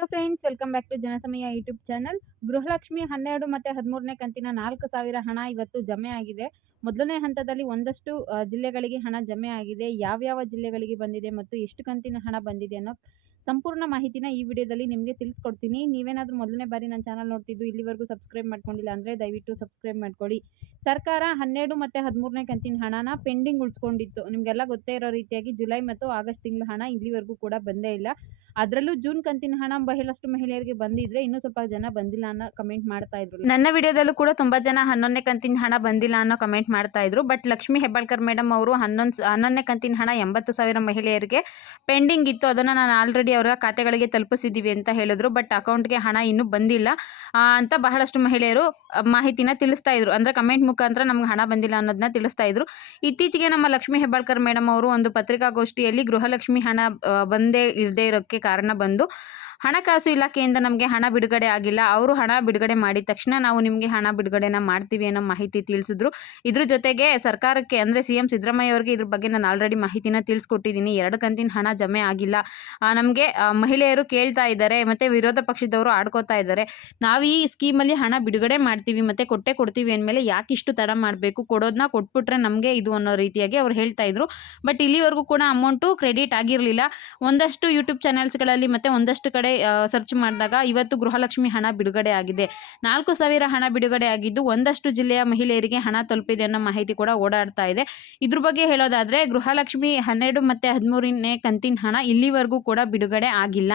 Hello friends, welcome back to Janasamaya YouTube channel. Gruhalakshmi 12 ಮತ್ತು 13ನೇ ಕಂತಿನ 4,000 ಹಣ ಇವತ್ತು ಜಮೆ ಆಗಿದೆ. ಮೊದಲನೇ ಹಂತದಲ್ಲಿ ಒಂದಷ್ಟು ಜಿಲ್ಲೆಗಳಿಗೆ ಹಣ ಜಮೆ ಆಗಿದೆ. ಯಾವ್ಯಾವ ಜಿಲ್ಲೆಗಳಿಗೆ ಬಂದಿದೆ ಮತ್ತು ಎಷ್ಟು ಕಂತಿನ ಹಣ ಬಂದಿದೆ ಅನ್ನೋ ಸಂಪೂರ್ಣ ಮಾಹಿತಿನ ಈ ವಿಡಿಯೋದಲ್ಲಿ ನಿಮಗೆ ತಿಳಿಸ್ಕೊಡ್ತೀನಿ. ನೀವೇನಾದರೂ ಮೊದಲನೇ ಬಾರಿ ನನ್ನ ಚಾನಲ್ ನೋಡ್ತಿದ್ದು ಇಲ್ಲಿವರೆಗೂ ಸಬ್ಸ್ಕ್ರೈಬ್ ಮಾಡ್ಕೊಂಡಿಲ್ಲ ಅಂದರೆ ದಯವಿಟ್ಟು ಸಬ್ಸ್ಕ್ರೈಬ್ ಮಾಡ್ಕೊಳ್ಳಿ. ಸರ್ಕಾರ 12 ಮತ್ತು 13ನೇ ಕಂತಿನ ಹಣನ ಪೆಂಡಿಂಗ್ ಉಳಿಸ್ಕೊಂಡಿತ್ತು. ನಿಮಗೆಲ್ಲ ಗೊತ್ತೇ ಇರೋ ರೀತಿಯಾಗಿ ಜುಲೈ ಮತ್ತು ಆಗಸ್ಟ್ ತಿಂಗಳ ಹಣ ಇಲ್ಲಿವರೆಗೂ ಕೂಡ ಬಂದೇ ಇಲ್ಲ. ಅದರಲ್ಲೂ ಜೂನ್ ಕಂತಿನ ಹಣ ಬಹಳಷ್ಟು ಮಹಿಳೆಯರಿಗೆ ಬಂದಿದ್ರೆ ಇನ್ನೂ ಸ್ವಲ್ಪ ಜನ ಬಂದಿಲ್ಲ ಅನ್ನೋ ಕಮೆಂಟ್ ಮಾಡ್ತಾ ಇದ್ರು. ನನ್ನ ವಿಡಿಯೋದಲ್ಲೂ ಕೂಡ ತುಂಬಾ ಜನ 11ನೇ ಕಂತಿನ ಹಣ ಬಂದಿಲ್ಲ ಅನ್ನೋ ಕಮೆಂಟ್ ಮಾಡ್ತಾ ಇದ್ರು. ಬಟ್ ಲಕ್ಷ್ಮಿ ಹೆಬ್ಬಾಳ್ಕರ್ ಮೇಡಮ್ ಅವರು 11ನೇ ಕಂತಿನ ಹಣ 80,000 ಮಹಿಳೆಯರಿಗೆ ಪೆಂಡಿಂಗ್ ಇತ್ತು. ಅದನ್ನು ನಾನು ಆಲ್ರೆಡಿ ಅವರ ಖಾತೆಗಳಿಗೆ ತಲುಪಿಸಿದ್ದೀವಿ ಅಂತ ಹೇಳಿದ್ರು. ಬಟ್ ಅಕೌಂಟ್ಗೆ ಹಣ ಇನ್ನೂ ಬಂದಿಲ್ಲ ಅಂತ ಬಹಳಷ್ಟು ಮಹಿಳೆಯರು ಮಾಹಿತಿನ ತಿಳಿಸ್ತಾ ಇದ್ರು. ಅಂದ್ರೆ ಕಮೆಂಟ್ ಮುಖಾಂತರ ನಮ್ಗೆ ಹಣ ಬಂದಿಲ್ಲ ಅನ್ನೋದನ್ನ ತಿಳಿಸ್ತಾ ಇದ್ರು. ಇತ್ತೀಚೆಗೆ ನಮ್ಮ ಲಕ್ಷ್ಮಿ ಹೆಬ್ಬಾಳ್ಕರ್ ಮೇಡಮ್ ಅವರು ಒಂದು ಪತ್ರಿಕಾಗೋಷ್ಠಿಯಲ್ಲಿ ಗೃಹಲಕ್ಷ್ಮಿ ಹಣ ಬಂದೇ ಇರದೇ ಇರೋಕ್ಕೆ ಕಾರಣ ಬಂದು ಹಣಕಾಸು ಇಲಾಖೆಯಿಂದ ನಮಗೆ ಹಣ ಬಿಡುಗಡೆ ಆಗಿಲ್ಲ, ಅವರು ಹಣ ಬಿಡುಗಡೆ ಮಾಡಿದ ತಕ್ಷಣ ನಾವು ನಿಮಗೆ ಹಣ ಬಿಡುಗಡೆನ ಮಾಡ್ತೀವಿ ಅನ್ನೋ ಮಾಹಿತಿ ತಿಳಿಸಿದ್ರು. ಇದ್ರ ಜೊತೆಗೆ ಸರ್ಕಾರಕ್ಕೆ ಅಂದರೆ CM ಸಿದ್ದರಾಮಯ್ಯ ಅವರಿಗೆ ಇದ್ರ ಬಗ್ಗೆ ನಾನು ಆಲ್ರೆಡಿ ಮಾಹಿತಿನ ತಿಳಿಸ್ಕೊಟ್ಟಿದ್ದೀನಿ. 2 ಕಂತಿನ ಹಣ ಜಮೆ ಆಗಿಲ್ಲ, ನಮಗೆ ಮಹಿಳೆಯರು ಕೇಳ್ತಾ ಇದ್ದಾರೆ ಮತ್ತು ವಿರೋಧ ಪಕ್ಷದವರು ಆಡ್ಕೋತಾ ಇದ್ದಾರೆ. ನಾವು ಈ ಸ್ಕೀಮಲ್ಲಿ ಹಣ ಬಿಡುಗಡೆ ಮಾಡ್ತೀವಿ ಮತ್ತು ಕೊಡ್ತೀವಿ ಅಂದಮೇಲೆ ಯಾಕೆ ಇಷ್ಟು ತಡ ಮಾಡಬೇಕು, ಕೊಡೋದನ್ನ ಕೊಟ್ಬಿಟ್ರೆ ನಮಗೆ ಇದು ಅನ್ನೋ ರೀತಿಯಾಗಿ ಅವ್ರು ಹೇಳ್ತಾ ಇದ್ರು. ಬಟ್ ಇಲ್ಲಿವರೆಗೂ ಕೂಡ ಅಮೌಂಟು ಕ್ರೆಡಿಟ್ ಆಗಿರಲಿಲ್ಲ. ಒಂದಷ್ಟು ಯೂಟ್ಯೂಬ್ ಚಾನೆಲ್ಸ್ಗಳಲ್ಲಿ ಮತ್ತು ಒಂದಷ್ಟು ಕಡೆ ಸರ್ಚ್ ಮಾಡಿದಾಗ ಇವತ್ತು ಗೃಹಲಕ್ಷ್ಮಿ ಹಣ ಬಿಡುಗಡೆ ಆಗಿದೆ. 4,000 ಹಣ ಬಿಡುಗಡೆ ಆಗಿದ್ದು ಒಂದಷ್ಟು ಜಿಲ್ಲೆಯ ಮಹಿಳೆಯರಿಗೆ ಹಣ ತಲುಪಿದೆ ಅನ್ನೋ ಮಾಹಿತಿ ಕೂಡ ಓಡಾಡ್ತಾ ಇದೆ. ಇದ್ರ ಬಗ್ಗೆ ಹೇಳೋದಾದ್ರೆ ಗೃಹಲಕ್ಷ್ಮಿ 12 ಮತ್ತು 13ನೇ ಕಂತಿನ ಹಣ ಇಲ್ಲಿವರೆಗೂ ಕೂಡ ಬಿಡುಗಡೆ ಆಗಿಲ್ಲ.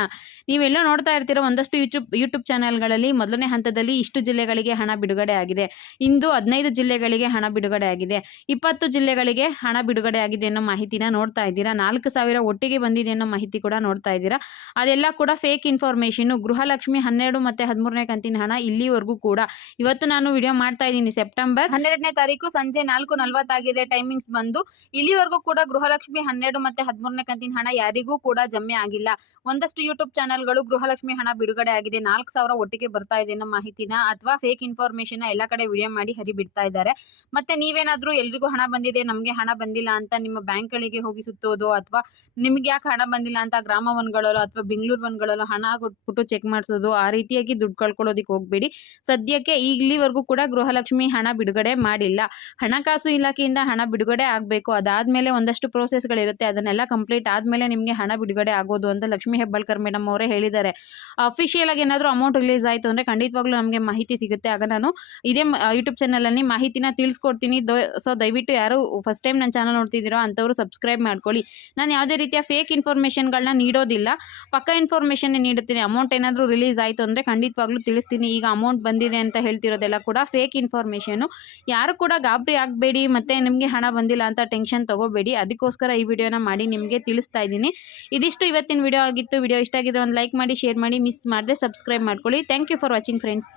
ನೀವೆಲ್ಲೋ ನೋಡ್ತಾ ಇರ್ತೀರೋ ಒಂದಷ್ಟು ಯೂಟ್ಯೂಬ್ ಚಾನೆಲ್ಗಳಲ್ಲಿ ಮೊದಲನೇ ಹಂತದಲ್ಲಿ ಇಷ್ಟು ಜಿಲ್ಲೆಗಳಿಗೆ ಹಣ ಬಿಡುಗಡೆ ಆಗಿದೆ, ಇಂದು 15 ಜಿಲ್ಲೆಗಳಿಗೆ ಹಣ ಬಿಡುಗಡೆ ಆಗಿದೆ, 20 ಜಿಲ್ಲೆಗಳಿಗೆ ಹಣ ಬಿಡುಗಡೆ ಆಗಿದೆ ಅನ್ನೋ ಮಾಹಿತಿನ ನೋಡ್ತಾ ಇದ್ದೀರಾ. 4,000 ಒಟ್ಟಿಗೆ ಬಂದಿದೆ ಅನ್ನೋ ಮಾಹಿತಿ ಕೂಡ ನೋಡ್ತಾ ಇದ್ದೀರಾ. ಅದೆಲ್ಲ ಕೂಡ ಫೇಕ್ ಇನ್ಫಾರ್ಮೇಷನ್. ಗೃಹಲಕ್ಷ್ಮಿ 12 ಮತ್ತು 13ನೇ ಕಂತಿನ ಹಣ ಇಲ್ಲಿವರೆಗೂ ಕೂಡ ಇವತ್ತು ನಾನು ವಿಡಿಯೋ ಮಾಡ್ತಾ ಇದ್ದೀನಿ ಸೆಪ್ಟೆಂಬರ್ 12ನೇ ತಾರೀಕು ಸಂಜೆ 4:40 ಆಗಿದೆ ಟೈಮಿಂಗ್ಸ್ ಬಂದು. ಇಲ್ಲಿವರೆಗೂ ಕೂಡ ಗೃಹಲಕ್ಷ್ಮಿ 12 ಮತ್ತು 13ನೇ ಕಂತಿನ ಹಣ ಯಾರಿಗೂ ಕೂಡ ಜಮೆ ಆಗಿಲ್ಲ. ಒಂದಷ್ಟು ಯೂಟ್ಯೂಬ್ ಚಾನೆಲ್ಗಳು ಗೃಹಲಕ್ಷ್ಮಿ ಹಣ ಬಿಡುಗಡೆ ಆಗಿದೆ, 4,000 ಒಟ್ಟಿಗೆ ಬರ್ತಾ ಇದೆ ಅನ್ನೋ ಮಾಹಿತಿನ ಅಥವಾ ಫೇಕ್ ಇನ್ಫಾರ್ಮೇಷನ್ ಎಲ್ಲ ಕಡೆ ವಿಡಿಯೋ ಮಾಡಿ ಹರಿಬಿಡ್ತಾ ಇದ್ದಾರೆ. ಮತ್ತೆ ನೀವೇನಾದ್ರೂ ಎಲ್ರಿಗೂ ಹಣ ಬಂದಿದೆ ನಮಗೆ ಹಣ ಬಂದಿಲ್ಲ ಅಂತ ನಿಮ್ಮ ಬ್ಯಾಂಕ್ಗಳಿಗೆ ಹೋಗಿ ಸುತ್ತೋದು ಅಥವಾ ನಿಮ್ಗೆ ಯಾಕೆ ಹಣ ಬಂದಿಲ್ಲ ಅಂತ ಗ್ರಾಮ ಒನ್ಗಳಲ್ಲೋ ಅಥವಾ ಬೆಂಗಳೂರು ಒನ್ಗಳಲ್ಲೋ ಹಣ ಕೊಟ್ಬಿಟ್ಟು ಚೆಕ್ ಮಾಡಿಸೋದು, ಆ ರೀತಿಯಾಗಿ ದುಡ್ಡು ಕಳ್ಕೊಳ್ಳೋದಕ್ಕೆ ಹೋಗ್ಬೇಡಿ. ಸದ್ಯಕ್ಕೆ ಇಲ್ಲಿವರೆಗೂ ಕೂಡ ಗೃಹಲಕ್ಷ್ಮಿ ಹಣ ಬಿಡುಗಡೆ ಮಾಡಿಲ್ಲ. ಹಣಕಾಸು ಇಲಾಖೆಯಿಂದ ಹಣ ಬಿಡುಗಡೆ ಆಗಬೇಕು, ಅದಾದ್ಮೇಲೆ ಒಂದಷ್ಟು ಪ್ರೋಸೆಸ್ಗಳಿರುತ್ತೆ, ಅದನ್ನೆಲ್ಲ ಕಂಪ್ಲೀಟ್ ಆದ್ಮೇಲೆ ನಿಮಗೆ ಹಣ ಬಿಡುಗಡೆ ಆಗೋದು ಅಂತ ಲಕ್ಷ್ಮಿ ಹೆಬ್ಬಾಳ್ಕರ್ ಮೇಡಮ್ ಅವರೇ ಹೇಳಿದ್ದಾರೆ. ಅಫಿಷಿಯಲ್ ಆಗಿ ಏನಾದರೂ ಅಮೌಂಟ್ ರಿಲೀಸ್ ಆಯಿತು ಅಂದರೆ ಖಂಡಿತವಾಗ್ಲೂ ನಮಗೆ ಮಾಹಿತಿ ಸಿಗುತ್ತೆ. ಆಗ ನಾನು ಇದೇ ಯೂಟ್ಯೂಬ್ ಚಾನಲಲ್ಲಿ ಮಾಹಿತಿನ ತಿಳಿಸ್ಕೊಡ್ತೀನಿ. ಸೊ ದಯವಿಟ್ಟು ಯಾರು ಫಸ್ಟ್ ಟೈಮ್ ನನ್ನ ಚಾನಲ್ ನೋಡ್ತಿದ್ದೀರೋ ಅಂಥವ್ರು ಸಬ್ಸ್ಕ್ರೈಬ್ ಮಾಡ್ಕೊಳ್ಳಿ. ನಾನು ಯಾವುದೇ ರೀತಿಯ ಫೇಕ್ ಇನ್ಫಾರ್ಮೇಷನ್ಗಳನ್ನ ನೀಡೋದಿಲ್ಲ, ಪಕ್ಕ ಇನ್ಫಾರ್ಮೇಷನ್ ನೀಡುತ್ತೀನಿ. ಅಮೌಂಟ್ ಏನಾದರೂ ರಿಲೀಸ್ ಆಯಿತು ಅಂದರೆ ಖಂಡಿತವಾಗ್ಲೂ ತಿಳಿಸ್ತೀನಿ. ಈಗ ಅಮೌಂಟ್ ಬಂದಿದೆ ಅಂತ ಹೇಳ್ತಿರೋದೆಲ್ಲ ಕೂಡ ಫೇಕ್ ಇನ್ಫಾರ್ಮೇಷನು. ಯಾರು ಕೂಡ ಗಾಬರಿ ಆಗಬೇಡಿ ಮತ್ತು ನಿಮಗೆ ಹಣ ಬಂದಿಲ್ಲ ಅಂತ ಟೆನ್ಷನ್ ತಗೋಬೇಡಿ. ಅದಕ್ಕೋಸ್ಕರ ಈ ವಿಡಿಯೋನ ಮಾಡಿ ನಿಮಗೆ ತಿಳಿಸ್ತಾ ಇದ್ದೀನಿ. ಇದಿಷ್ಟು ಇವತ್ತಿನ ವಿಡಿಯೋ ಆಗಿತ್ತು. ವಿಡಿಯೋ ಇಷ್ಟ ಆಗಿದ್ರೆ ಒಂದು ಲೈಕ್ ಮಾಡಿ, ಶೇರ್ ಮಾಡಿ, ಮಿಸ್ ಮಾಡದೆ ಸಬ್ಸ್ಕ್ರೈಬ್ ಮಾಡ್ಕೊಳ್ಳಿ. Thank you for watching friends.